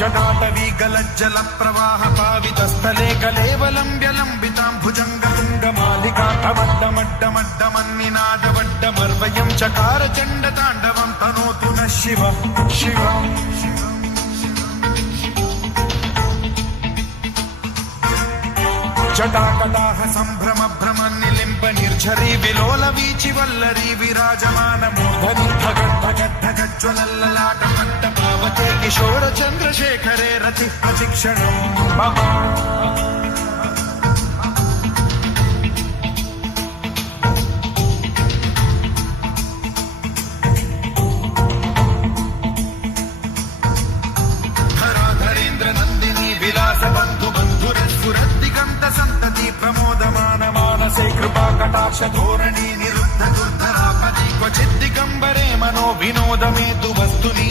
जटाटवीगलज्जल प्रवाह पावितस्थले कलेवलम्ब्य लम्बितां भुजङ्गतुङ्गमालिकाटमड्डमड्डमन्निनादवड्डमर्वयं चकार चण्डताण्डवं तनोतु नः शिवः शिवम् जटाकटाह सम्भ्रम भ्रम निलिम्ब निर्झरी विलोल वीचि वल्लरी विराजमान मूर्धनि धगद्धगद्धगज्ज्वलल्ललाट मट्ट पावते किशोर चन्द्रशेखरे रति प्रतिक्षणं मम धराधरेन्द्र नन्दिनी विलास बन्धु बन्धुरस्फुरद्दिगन्त सन्तति प्रमोदमान मानसे कृपा कटाक्ष धोरणी निरुद्ध दुर्धरापदि क्वचिद्दिगम्बरे मनो विनोद मे तु वस्तुनि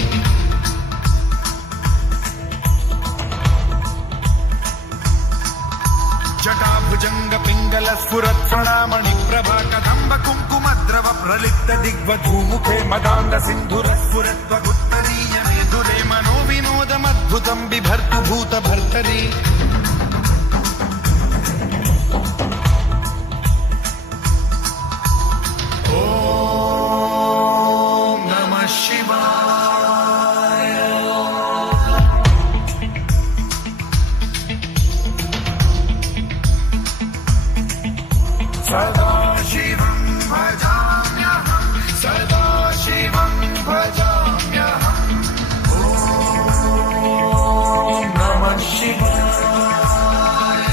जटाभुजंग पिंगल स्फुरत् प्रणामणि प्रभा कदम्ब कुङ्कुमद्रव प्रलिप्त दिग्वधूमुखे मदान्ध सिन्धुर स्फुरत्वगुत्तरीय मेधुरे मनो विनोदमद्भुतं बिभर्तु भूत भर्तरि ॐ नमः शिवाय सदा शिवं भजाम्यहं सदा शिवं भजाम्यहम् ॐ नमः शिवाय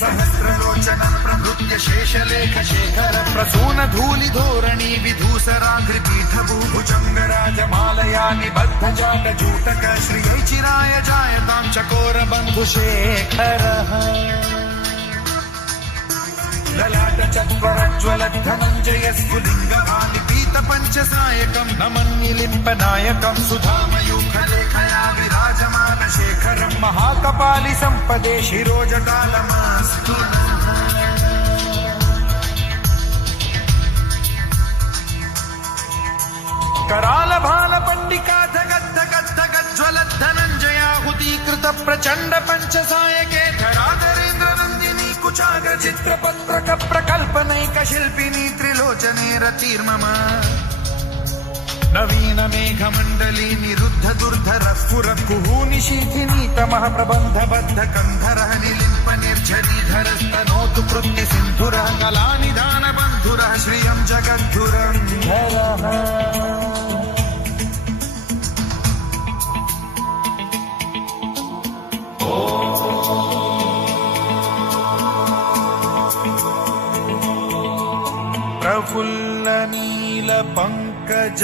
सहस्रलोचनं प्रभृत्य शेषलेख शेखर प्रसून धूलि धोरणी विधूसराघ्रिपीठभूभुजङ्गराजमालया निबद्ध जाटजूटक श्रियै चिराय जायतां चकोर बन्धुशेखरः ललाट चत्वरज्ज्वलद्धनञ्जय स्फुलिङ्गमालिपीत पञ्चसायकं नमन्निलिम्पनायकं सुधामयूखलेखया विराजमान शेखरं महाकपालि सम्पदे शिरोजटालमस्तु कराल भाल पट्टिका धगद्धगद्धगज्ज्वलद्धनञ्जयाहुतीकृत प्रचण्ड पञ्चसायके धराधरेन्द्र नन्दिनी कुचाग्र चित्रपत्रक प्रकल्पनैक शिल्पिनी त्रिलोचने रतिर्मम नवीन मेघमण्डली निरुद्ध दुर्धर स्फुर कुहूनि शीथिनी तमः प्रबन्धबद्ध कन्धरः निलिम्प निर्झरीधरस्तनोतु कृत्य सिन्धुरः कलानिधान बन्धुरः श्रियं जगद्धुरन्धरः प्रफुल्ल नील पंकज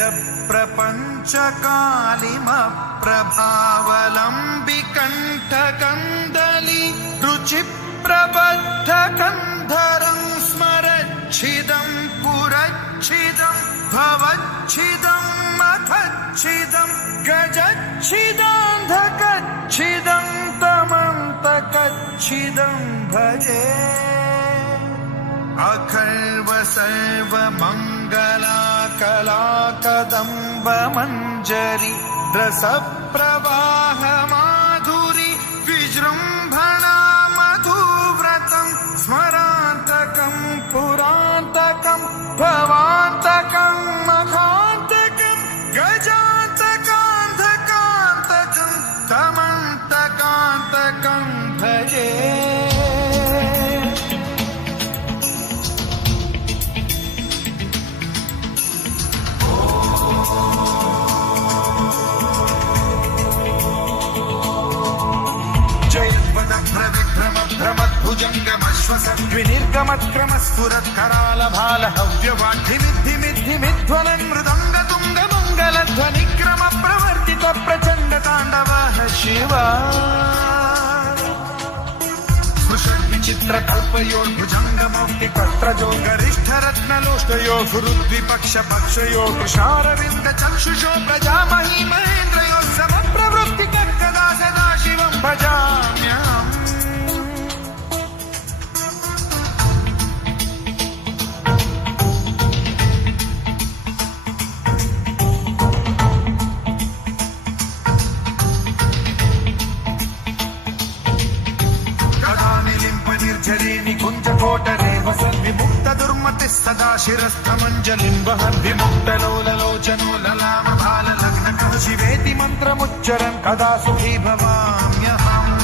प्रपंच कालिम प्रभावलंबि कंठ कंदली रुचि प्रबद्ध कंधरं स्मरच्छिदं पुरच्छिदं भवच्छिदं मथच्छिदं गजच्छिदान्धकच्छिदं तमन्तकच्छिदं भजे अखर्व सर्व मंगला कला कदम्ब मंजरी रस प्रवाह माधुरी विजृंभणा मधुव्रतं स्मरान्तकं पुरान्तकं भवान्तकं मखान्तकं गजान्तकान्धकान्तकं तमन्तकान्तकं भजे भ्रमद्भुजङ्गमश्वसद्विनिर्गमत्क्रमस्फुरत्कराल भाल हव्यवाढ्यमिद्धिमिद्धिमिध्वलन् मृदङ्गतुङ्गमङ्गलध्वनिक्रम प्रवर्तित प्रचण्ड ताण्डवः शिवा स्पृशद्विचित्र कल्पयोर्भुजङ्गमौक्तिकत्रजो गरिष्ठरत्नलोष्टयो गुरुद्विपक्ष पक्षयो कृशारविन्द चक्षुषो प्रजामही महेन्द्रयो समप्रवृत्तिकदा सदा शिवं भजाम्यहम् भवति सदा शिरस्थमञ्जलिं वहन् विमुक्तलोललोचनो ललामभाललग्नकः शिवेति मन्त्रमुच्चरन् कदा सुखी भवाम्यहम्